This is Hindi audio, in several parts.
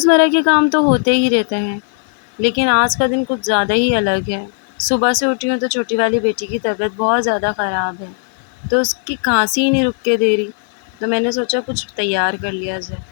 रोज़मर्रा के काम तो होते ही रहते हैं, लेकिन आज का दिन कुछ ज़्यादा ही अलग है। सुबह से उठी हूँ तो छोटी वाली बेटी की तबीयत बहुत ज़्यादा ख़राब है, तो उसकी खाँसी ही नहीं रुक के दे रही, तो मैंने सोचा कुछ तैयार कर लिया जाए।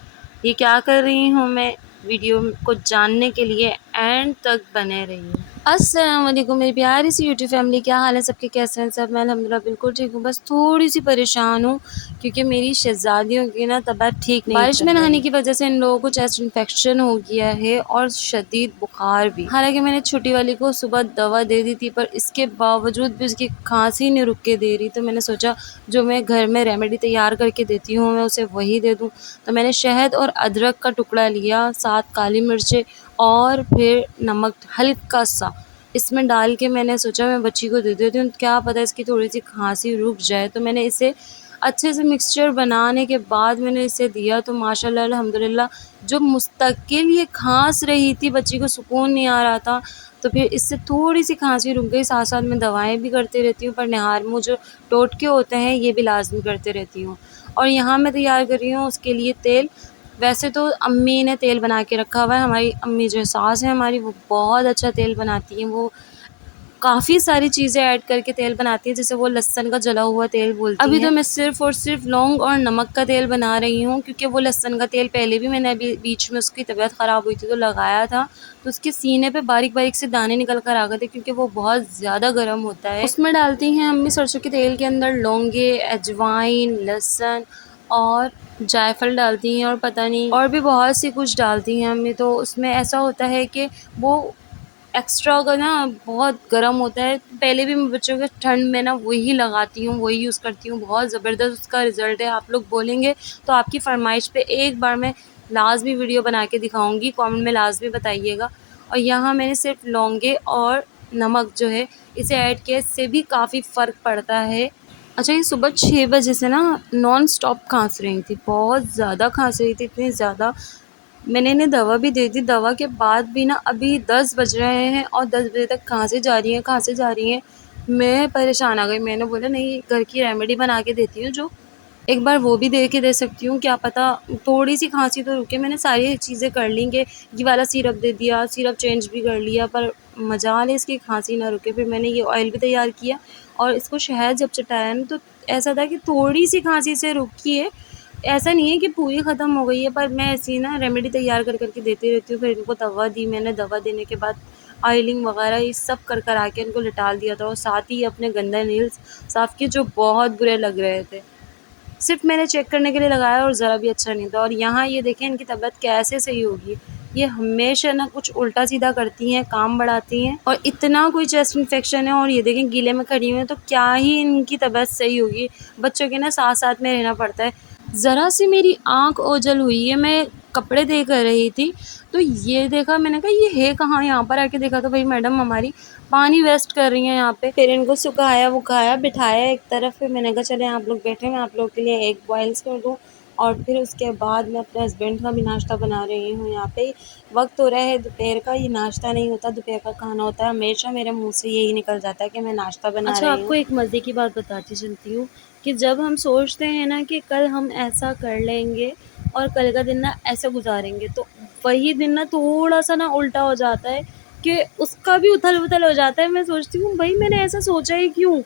ये क्या कर रही हूँ मैं, वीडियो को जानने के लिए एंड तक बने रहिए। अस्सलाम वालेकुम मेरी प्यारी सी यूट्यूब फैमिली, क्या हाल है सबके, कैसे हैं सब? मैं अल्हम्दुलिल्लाह बिल्कुल ठीक हूँ, बस थोड़ी-सी परेशान हूँ क्योंकि मेरी शहज़ादियों की ना तबीयत ठीक नहीं बारिश में नहाने की वजह से इन लोगों को चेस्ट इन्फेक्शन हो गया है और शदीद बुखार भी। हालाँकि मैंने छोटी वाली को सुबह दवा दे दी थी, पर इसके बावजूद भी उसकी खाँसी नहीं रुक के दे रही, तो मैंने सोचा जो मैं घर में रेमेडी तैयार करके देती हूँ मैं उसे वही दे दूँ। तो मैंने शहद और अदरक का टुकड़ा लिया, 7 काली मिर्चें और फिर नमक हल्का-सा इसमें डाल के मैंने सोचा मैं बच्ची को दे देती हूँ, क्या पता इसकी थोड़ी-सी खाँसी रुक जाए। तो मैंने इसे अच्छे से मिक्सचर बनाने के बाद मैंने इसे दिया, तो माशाल्लाह अल्हम्दुलिल्लाह जो मुस्तकिल ये खाँस रही थी, बच्ची को सुकून नहीं आ रहा था, तो फिर इससे थोड़ी-सी खाँसी रुक गई। साथ-साथ मैं दवाएँ भी करती रहती हूँ, पर निहारमू जो टोटके होते हैं ये भी लाज़मी करते रहती हूँ। और यहाँ मैं तैयार कर रही हूँ उसके लिए तेल। वैसे तो अम्मी ने तेल बना के रखा हुआ है, हमारी अम्मी जो सास है हमारी वो बहुत अच्छा तेल बनाती हैं। वो काफ़ी सारी चीज़ें ऐड करके तेल बनाती हैं, जैसे वो लहसुन का जला हुआ तेल बोलती हैं। अभी तो मैं सिर्फ़ और सिर्फ लौंग और नमक का तेल बना रही हूँ, क्योंकि वो लहसुन का तेल पहले भी मैंने अभी बीच में उसकी तबीयत ख़राब हुई थी तो लगाया था, तो उसके सीने पे बारीक-बारीक से दाने निकल कर आ गए थे, क्योंकि वो बहुत ज़्यादा गर्म होता है। उसमें डालती हैं अम्मी सरसों के तेल के अंदर लौंगे, अजवाइन, लहसुन और जायफ़ल डालती हैं और पता नहीं और भी बहुत सी कुछ डालती हैं अम्मी। तो उसमें ऐसा होता है कि वो एक्स्ट्रा का ना बहुत गर्म होता है। पहले भी मैं बच्चों के ठंड में ना वही लगाती हूँ, वही यूज़ करती हूँ, बहुत ज़बरदस्त उसका रिज़ल्ट है। आप लोग बोलेंगे तो आपकी फ़रमाइश पे एक बार मैं लाज़मी वीडियो बना के दिखाऊँगी, कमेंट में लाज़मी बताइएगा। और यहाँ मैंने सिर्फ लौंगे और नमक जो है इसे ऐड किया, इससे भी काफ़ी फ़र्क पड़ता है। अच्छा, ये सुबह 6 बजे से ना नॉन स्टॉप खाँस रही थी, बहुत ज़्यादा खाँस रही थी, इतनी ज़्यादा मैंने इन्हें दवा भी दे दी, दवा के बाद भी ना अभी 10 बज रहे हैं और 10 बजे तक खाँसे जा रही हैं, खाँसे जा रही हैं। मैं परेशान आ गई, मैंने बोला नहीं घर की रेमेडी बना के देती हूँ जो एक बार वो भी दे के दे सकती हूँ, क्या पता थोड़ी-सी खाँसी तो रुके। मैंने सारी चीज़ें कर ली कि ये वाला सिरप दे दिया, सिरप चेंज भी कर लिया, पर मजाल है इसकी खाँसी ना रुके। फिर मैंने ये ऑयल भी तैयार किया और इसको शहद जब चटाया ना तो ऐसा था कि थोड़ी-सी खाँसी से रुकी है, ऐसा नहीं है कि पूरी ख़त्म हो गई है, पर मैं ऐसी ना रेमेडी तैयार कर के देती रहती हूँ। फिर इनको दवा दी मैंने, दवा देने के बाद ऑयलिंग वगैरह ये सब कर आके इनको लिटाल दिया था और साथ ही अपने गंदे नेल्स साफ़ किए जो बहुत बुरे लग रहे थे। सिर्फ़ मैंने चेक करने के लिए लगाया और ज़रा भी अच्छा नहीं था। और यहाँ ये देखें इनकी तबीयत कैसे सही होगी। ये हमेशा ना कुछ उल्टा-सीधा करती हैं, काम बढ़ाती हैं और इतना कोई चेस्ट इन्फेक्शन है और ये देखें गीले में खड़ी हुई हैं, तो क्या ही इनकी तबीयत सही होगी। बच्चों के ना साथ-साथ में रहना पड़ता है। ज़रा सी मेरी आँख ओझल हुई है, मैं कपड़े दे कर रही थी, तो ये देखा, मैंने कहा ये है कहाँ? यहाँ पर आके देखा तो भाई मैडम हमारी पानी वेस्ट कर रही हैं यहाँ पे। फिर इनको सुखाया-वुखाया, बिठाया एक तरफ, फिर मैंने कहा चलें आप लोग बैठे, मैं आप लोगों के लिए एग बॉइल्स कर दूँ और फिर उसके बाद मैं अपने हस्बैंड का भी नाश्ता बना रही हूँ। यहाँ पे वक़्त हो रहा है दोपहर का, ये नाश्ता नहीं होता, दोपहर का खाना होता है। हमेशा मेरे मुँह से यही निकल जाता है कि मैं नाश्ता बना रही हूँ। अच्छा, आपको एक मज़े की बात बताती चलती हूँ कि जब हम सोचते हैं ना कि कल हम ऐसा कर लेंगे और कल का दिन ना ऐसे गुज़ारेंगे, तो वही दिन ना थोड़ा-सा ना उल्टा हो जाता है कि उसका भी उथल-पुथल हो जाता है। मैं सोचती हूँ भई मैंने ऐसा सोचा ही क्यों?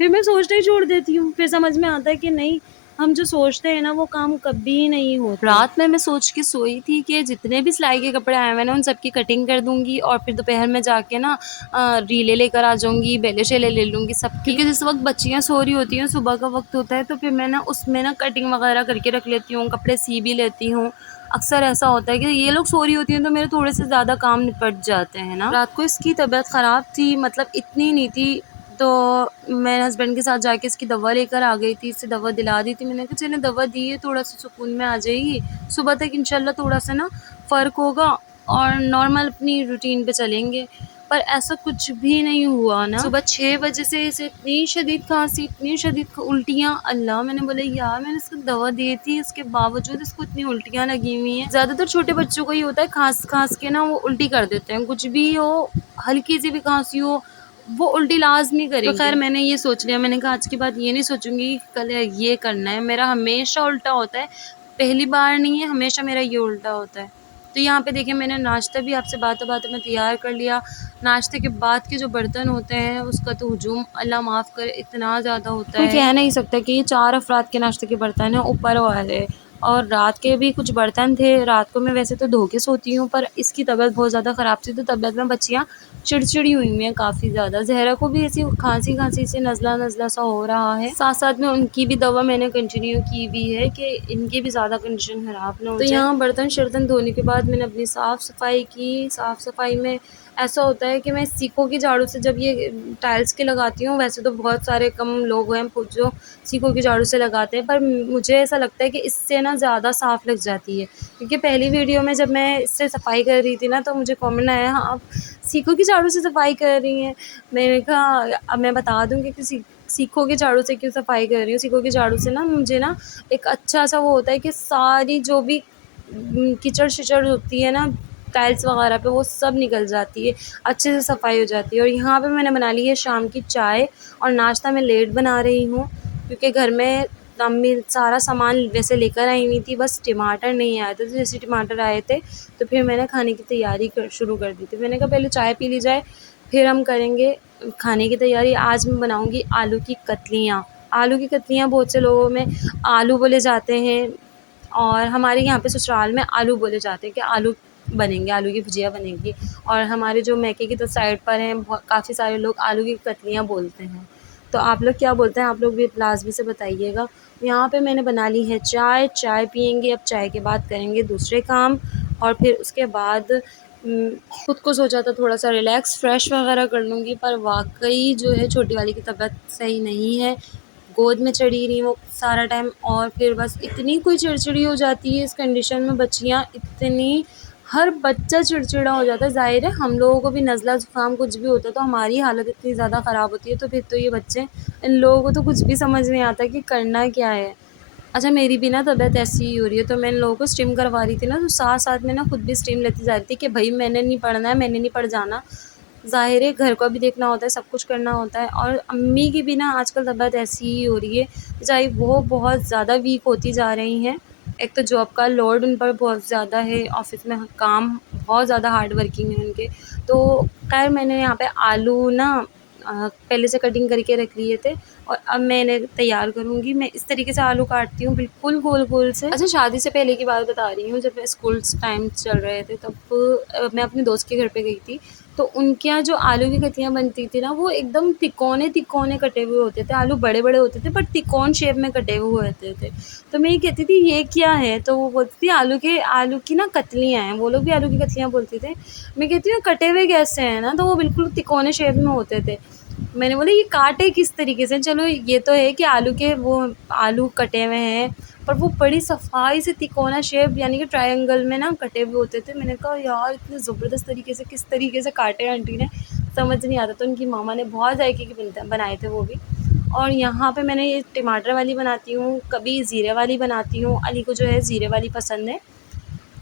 फिर मैं सोचना ही छोड़ देती हूँ। फिर समझ में आता है कि नहीं, हम जो सोचते हैं ना वो काम कभी नहीं होते। रात में मैं सोच के सोई थी कि जितने भी सिलाई के कपड़े आए हुए हैं ना उन सब की कटिंग कर दूँगी और फिर दोपहर में जाके ना रीलें लेकर आ जाऊँगी, बेले-शेले ले लूँगी सबकी। क्योंकि जिस वक़्त बच्चियाँ सो रही होती हैं, सुबह का वक़्त होता है, तो फिर मैं ना उसमें ना कटिंग वग़ैरह करके रख लेती हूँ, कपड़े सी भी लेती हूँ। अक्सर ऐसा होता है कि ये लोग सो रही होती हैं तो मेरे थोड़े से ज़्यादा काम निपट जाते हैं ना। रात को इसकी तबीयत ख़राब थी, मतलब इतनी नहीं थी, तो मैं हस्बैंड के साथ जाके इसकी दवा लेकर आ गई थी, इससे दवा दिला दी थी। मैंने कहा चलें दवा दी है, थोड़ा-सा सुकून में आ जाएगी, सुबह तक इंशाल्लाह थोड़ा-सा ना फ़र्क होगा और नॉर्मल अपनी रूटीन पे चलेंगे। पर ऐसा कुछ भी नहीं हुआ ना। सुबह 6 बजे से इसे इतनी शदीद खाँसी, इतनी शदीद उल्टियाँ, अल्लाह! मैंने बोला यार मैंने इसको दवा दी थी, इसके बावजूद इसको इतनी उल्टियाँ लगी हुई हैं। ज़्यादातर छोटे बच्चों को ही होता है, खाँस-खाँस के ना वो उल्टी कर देते हैं, कुछ भी हो, हल्की सी भी खाँसी हो, वो उल्टी लाज़मी करेंगे। तो ख़ैर मैंने ये सोच लिया, मैंने कहा आज के बाद ये नहीं सोचूँगी कि कल ये करना है, मेरा हमेशा उल्टा होता है, पहली बार नहीं है, हमेशा मेरा ये उल्टा होता है। तो यहाँ पे देखिए मैंने नाश्ता भी आपसे बातों-बातों में तैयार कर लिया। नाश्ते के बाद के जो बर्तन होते हैं उसका तो हुजूम अल्लाह माफ़ करे इतना ज़्यादा होता है। कोई कह नहीं सकता कि ये 4 अफ़राद के नाश्ते के बर्तन हैं ऊपर वाले। और रात के भी कुछ बर्तन थे, रात को मैं वैसे तो धो के सोती हूँ, पर इसकी तबीयत बहुत ज़्यादा ख़राब थी, तो तबीयत में बच्चियाँ चिड़चिड़ी हुई हुई हैं काफ़ी ज़्यादा। ज़हरा को भी ऐसी खाँसी-खाँसी से नज़ला-नज़ला सा हो रहा है। साथ-साथ में उनकी भी दवा मैंने कंटिन्यू की हुई है कि इनकी भी ज़्यादा कंडीशन ख़राब ना हो जाए। तो यहाँ बर्तन-शर्तन धोने के बाद मैंने अपनी साफ़-सफ़ाई की। साफ़-सफ़ाई में ऐसा होता है कि मैं सीखों की झाड़ू से जब ये टाइल्स के लगाती हूँ, वैसे तो बहुत सारे कम लोग हैं जो सीखों की झाड़ू से लगाते हैं, पर मुझे ऐसा लगता है कि इससे ना ज़्यादा साफ़ लग जाती है। क्योंकि पहली वीडियो में जब मैं इससे सफाई कर रही थी ना, तो मुझे कमेंट आया, हाँ, आप सीखों की झाड़ू से सफाई कर रही हैं। मैंने कहा अब मैं बता दूँगी कि सीखों की झाड़ू से क्यों सफाई कर रही हूँ। सीखों की झाड़ू से ना मुझे ना एक अच्छा-सा वो होता है कि सारी जो भी कीचड़-शिचड़ होती है ना टाइल्स वगैरह पे, वो सब निकल जाती है, अच्छे से सफाई हो जाती है। और यहाँ पे मैंने बना ली है शाम की चाय, और नाश्ता मैं लेट बना रही हूँ क्योंकि घर में अम्मी सारा सामान वैसे लेकर आई हुई थी, बस टमाटर नहीं आए थे। तो जैसे टमाटर आए थे तो फिर मैंने खाने की तैयारी शुरू कर दी थी। मैंने कहा पहले चाय पी ली जाए, फिर हम करेंगे खाने की तैयारी। आज मैं बनाऊँगी आलू की कतलियाँ। आलू की कतलियाँ बहुत से लोगों में आलू बोले जाते हैं, और हमारे यहाँ पे ससुराल में आलू बोले जाते हैं कि आलू बनेंगे, आलू की भुजिया बनेगी। और हमारे जो मैके की तो साइड पर हैं, काफ़ी सारे लोग आलू की कतलियाँ बोलते हैं। तो आप लोग क्या बोलते हैं? आप लोग भी लाज़मी से बताइएगा। यहाँ पे मैंने बना ली है चाय, चाय पिएँगे, अब चाय के बाद करेंगे दूसरे काम, और फिर उसके बाद खुद को सोचा था थोड़ा-सा रिलैक्स, फ्रेश वगैरह कर लूँगी, पर वाक़ई जो है छोटी वाली की तबीयत सही नहीं है। गोद में चढ़ी रही वो सारा टाइम, और फिर बस इतनी कोई चिड़चिड़ी हो जाती है इस कंडीशन में बच्चियाँ, इतनी हर बच्चा चिड़चिड़ा हो जाता है। ज़ाहिर है हम लोगों को भी नज़ला ज़ुकाम कुछ भी होता है तो हमारी हालत इतनी ज़्यादा ख़राब होती है, तो फिर तो ये बच्चे, इन लोगों को तो कुछ भी समझ नहीं आता कि करना क्या है। अच्छा, मेरी भी ना तबीयत ऐसी ही हो रही है, तो मैं इन लोगों को स्टिम करवा रही थी ना, तो साथ-साथ में ना खुद भी स्टिम लेती जा रही थी कि भई मैंने नहीं पढ़ना है, मैंने नहीं पढ़ जाना। ज़ाहिर है घर का भी देखना होता है, सब कुछ करना होता है, और अम्मी की भी ना आजकल तबीयत ऐसी ही हो रही है, बेचारी वो बहुत ज़्यादा वीक होती जा रही हैं। एक तो जॉब का लोड उन पर बहुत ज़्यादा है, ऑफ़िस में काम बहुत ज़्यादा हार्ड वर्किंग है उनके। तो ख़ैर मैंने यहाँ पे आलू ना पहले से कटिंग करके रख लिए थे, और अब मैं इन्हें तैयार करूँगी। मैं इस तरीके से आलू काटती हूँ, बिल्कुल गोल-गोल से। अच्छा, शादी से पहले की बात बता रही हूँ, जब मैं स्कूल्स टाइम चल रहे थे तब मैं अपने दोस्त के घर पे गई थी, तो उनके यहाँ जो आलू की कतलियाँ बनती थी ना, वो एकदम तिकोने-तिकोने कटे हुए होते थे। आलू बड़े-बड़े होते थे पर तिकोन शेप में कटे हुए होते थे। तो मैं ये कहती थी ये क्या है? तो वो बोलती थी आलू की ना कतलियाँ हैं, वो लोग भी आलू की कतलियाँ बोलते थे। मैं कहती हूँ कटे हुए कैसे हैं ना? तो वो बिल्कुल तिकोने शेप में होते थे। मैंने बोला ये काटे किस तरीके से? चलो ये तो है कि आलू कटे हुए हैं, पर वो बड़ी सफ़ाई से तिकोना शेप यानी कि ट्रायंगल में ना कटे हुए होते थे। मैंने कहा यार इतने ज़बरदस्त तरीके से किस तरीके से काटे आंटी ने, समझ नहीं आता। तो उनकी मामा ने बहुत जायके के बनाए थे वो भी। और यहाँ पे मैंने ये टमाटर वाली बनाती हूँ, कभी ज़ीरे वाली बनाती हूँ। अली को जो है ज़ीरे वाली पसंद है,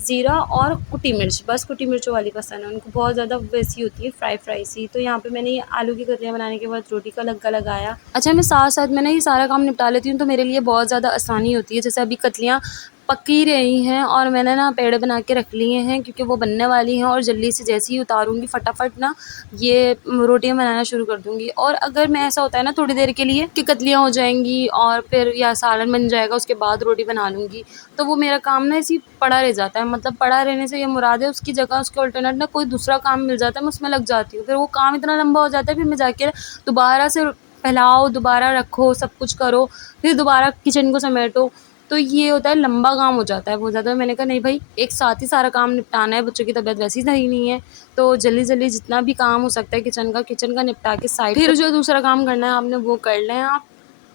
ज़ीरा और कुटी मिर्च, बस कुटी मिर्चों वाली पसंद है उनको, बहुत ज़्यादा वैसी होती है फ्राई सी। तो यहाँ पे मैंने ये आलू की कतलियाँ बनाने के बाद रोटी का लग्गा लगाया। अच्छा, मैं साथ-साथ में ना ये सारा काम निपटा लेती हूँ, तो मेरे लिए बहुत ज़्यादा आसानी होती है। जैसे अभी कतलियाँ पक ही रही हैं, और मैंने ना पेड़े बना के रख लिए हैं क्योंकि वो बनने वाली हैं, और जल्दी से जैसे ही उतारूँगी फटाफट ना ये रोटियाँ बनाना शुरू कर दूँगी। और अगर मैं ऐसा होता है ना थोड़ी देर के लिए कि कतलियाँ हो जाएँगी और फिर या सालन बन जाएगा, उसके बाद रोटी बना लूँगी, तो वो मेरा काम ना ऐसे ही पड़ा रह जाता है। मतलब पड़ा रहने से ये मुराद है उसकी जगह उसके अल्टरनेट ना कोई दूसरा काम मिल जाता है, मैं उसमें लग जाती हूँ। फिर वो काम इतना लंबा हो जाता है, फिर मैं जाके दोबारा से फैलाओ, दोबारा रखो, सब कुछ करो, फिर दोबारा किचन को समेटो। तो ये होता है, लंबा काम हो जाता है बहुत ज़्यादा। मैंने कहा नहीं भई, एक साथ ही सारा काम निपटाना है, बच्चों की तबीयत वैसे ही सही नहीं है, तो जल्दी-जल्दी जितना भी काम हो सकता है किचन का निपटा के साइड, फिर जो दूसरा काम करना है आपने वो कर लें आप।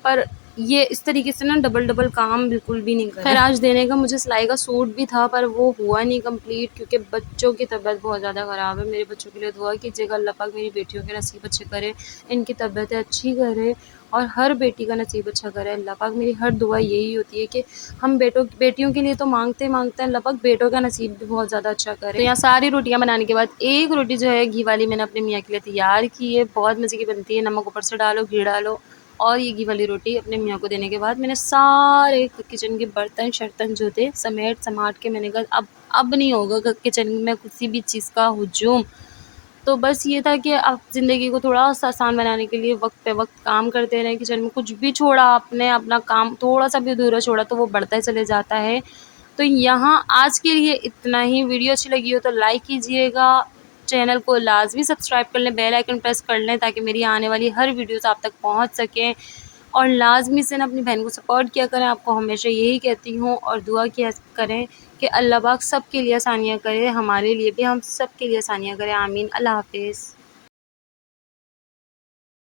पर ये इस तरीके से ना डबल-डबल काम बिल्कुल भी नहीं करें। खैर आज देने का मुझे सिलाई का सूट भी था, पर वो हुआ नहीं कंप्लीट क्योंकि बच्चों की तबीयत बहुत ज़्यादा ख़राब है। मेरे बच्चों के लिए दुआ कीजिएगा, अल्लाह पाक मेरी बेटियों के नसीब अच्छे करे, इनकी तबीयतें अच्छी करे, और हर बेटी का नसीब अच्छा करे अल्लाह पाक। मेरी हर दुआ यही होती है कि हम बेटियों के लिए तो मांगते हैं अल्लाह पाक बेटों का नसीब भी बहुत ज़्यादा अच्छा करे। तो यहाँ सारी रोटियाँ बनाने के बाद एक रोटी जो है घी वाली मैंने अपने मियाँ के लिए तैयार की है, बहुत मज़े की बनती है। नमक ऊपर से डालो, घी डालो, और ये घी वाली रोटी अपने मियाँ को देने के बाद मैंने सारे किचन के बर्तन शर्तन जो थे समेट समाट के मैंने कहा अब नहीं होगा किचन में किसी भी चीज़ का हुजूम। तो बस ये था कि आप ज़िंदगी को थोड़ा-सा आसान बनाने के लिए वक़्त पे वक़्त काम करते रहें, किचन में कुछ भी छोड़ा आपने अपना काम थोड़ा-सा भी अधूरा छोड़ा तो वो बढ़ता चले जाता है। तो यहाँ आज के लिए इतना ही। वीडियो अच्छी लगी हो तो लाइक कीजिएगा, चैनल को लाज़मी सब्सक्राइब कर लें, बेल आइकन प्रेस कर लें ताकि मेरी आने वाली हर वीडियोज़ आप तक पहुँच सकें। और लाज़मी से ना अपनी बहन को सपोर्ट किया करें, आपको हमेशा यही कहती हूँ, और दुआ किया करें कि अल्लाह पाक सबके लिए आसानियाँ करे, हमारे लिए भी, हम सब के लिए आसानियाँ करे। आमीन। अल्लाह हाफ़िज़।